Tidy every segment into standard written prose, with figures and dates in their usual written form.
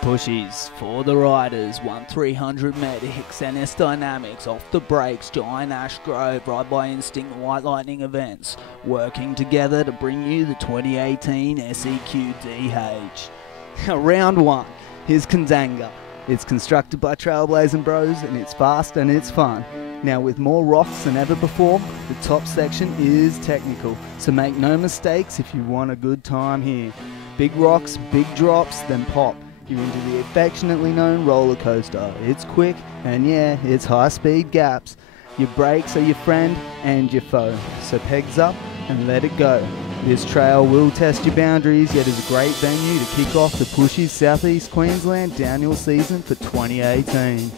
Pushies for the riders, 1300 medics, NS Dynamics off the brakes, Giant Ash Grove, Ride by Instinct, White Lightning events, working together to bring you the 2018 SEQDH. Round 1, here's Kandanga. It's constructed by Trailblazing Bros and it's fast and it's fun. Now with more rocks than ever before, the top section is technical, so make no mistakes if you want a good time here. Big rocks, big drops, then pop. You're into the affectionately known roller coaster. It's quick and yeah, it's high speed gaps. Your brakes are your friend and your foe, so pegs up and let it go. This trail will test your boundaries, yet is a great venue to kick off the PUSHY'S Southeast Queensland downhill season for 2018.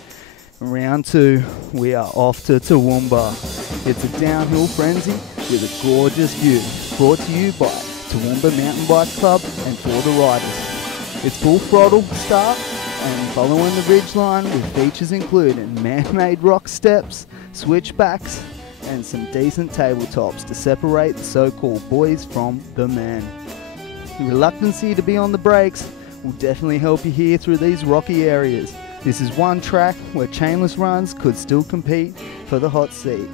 Round 2, we are off to Toowoomba. It's a downhill frenzy with a gorgeous view, brought to you by Toowoomba Mountain Bike Club and for the riders. It's full throttle start and following the ridge line with features including man-made rock steps, switchbacks and some decent tabletops to separate the so-called boys from the men. The reluctancy to be on the brakes will definitely help you here through these rocky areas. This is one track where chainless runs could still compete for the hot seat.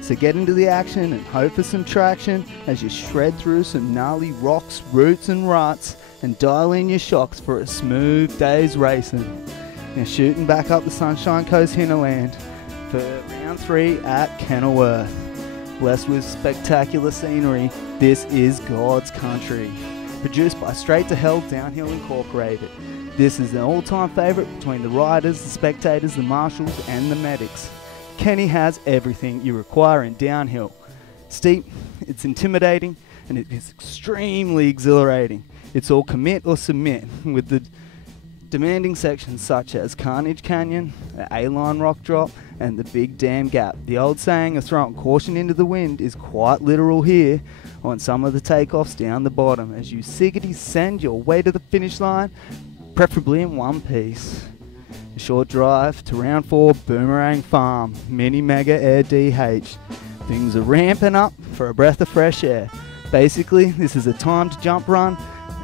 So get into the action and hope for some traction as you shred through some gnarly rocks, roots and ruts and dial in your shocks for a smooth day's racing. Now shooting back up the Sunshine Coast hinterland for round 3 at Kenilworth. Blessed with spectacular scenery, this is God's country. Produced by Straight to Hell Downhill Incorporated. This is an all-time favourite between the riders, the spectators, the marshals and the medics. Kenny has everything you require in downhill. Steep, it's intimidating, and it is extremely exhilarating. It's all commit or submit, with the demanding sections such as Carnage Canyon, the A-line rock drop, and the Big Dam Gap. The old saying of throwing caution into the wind is quite literal here on some of the takeoffs down the bottom as you siggity send your way to the finish line, preferably in one piece. A short drive to round 4 Boomerang Farm, Mini Mega Air DH. Things are ramping up for a breath of fresh air. Basically, this is a time to jump run,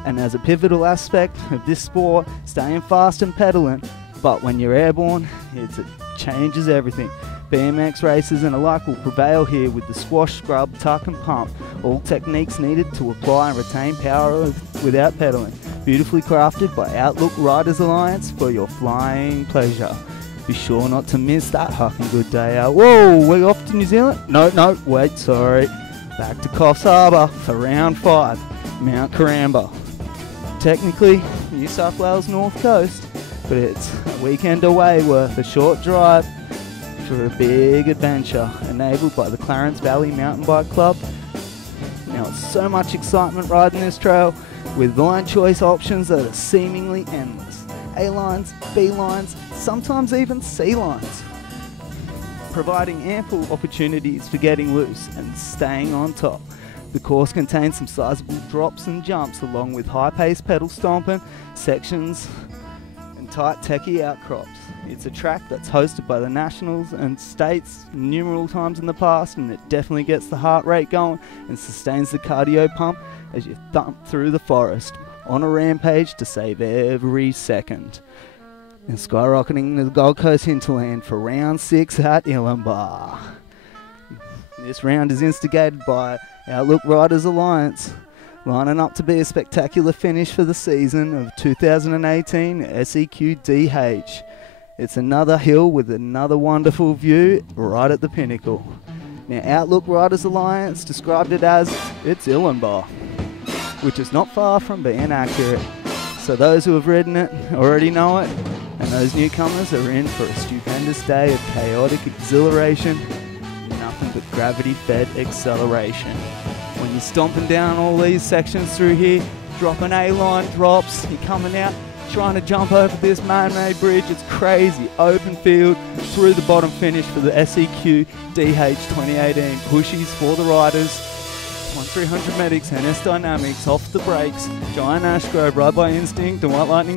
and as a pivotal aspect of this sport, staying fast and pedaling, but when you're airborne, it changes everything. BMX races and alike will prevail here with the squash, scrub, tuck and pump, all techniques needed to apply and retain power without pedaling. Beautifully crafted by Outlook Riders Alliance for your flying pleasure. Be sure not to miss that hucking good day out. Whoa, we're off to New Zealand? No, wait, sorry. Back to Coffs Harbour for round 5, Mount Caramba. Technically, New South Wales North Coast, but it's a weekend away worth a short drive for a big adventure enabled by the Clarence Valley Mountain Bike Club. Now it's so much excitement riding this trail with line choice options that are seemingly endless. A-lines, B-lines, sometimes even C-lines, providing ample opportunities for getting loose and staying on top. The course contains some sizable drops and jumps along with high-paced pedal stomping sections and tight techie outcrops. It's a track that's hosted by the Nationals and States numerous times in the past, and it definitely gets the heart rate going and sustains the cardio pump as you thump through the forest on a rampage to save every second. And skyrocketing to the Gold Coast hinterland for round 6 at Illenbar. This round is instigated by Outlook Riders Alliance, lining up to be a spectacular finish for the season of 2018 SEQDH. It's another hill with another wonderful view right at the pinnacle. Now Outlook Riders Alliance described it as it's Illenbar, which is not far from being accurate. So those who have ridden it already know it, and those newcomers are in for a stupendous day of chaotic exhilaration, nothing but gravity-fed acceleration. When you're stomping down all these sections through here, dropping A-line drops, you're coming out, trying to jump over this man-made bridge, it's crazy. Open field, through the bottom finish for the SEQDH 2018. Pushies for the riders. 1300 medics, NS Dynamics, off the brakes, Giant Ash Grove, Ride by Instinct and White Lightning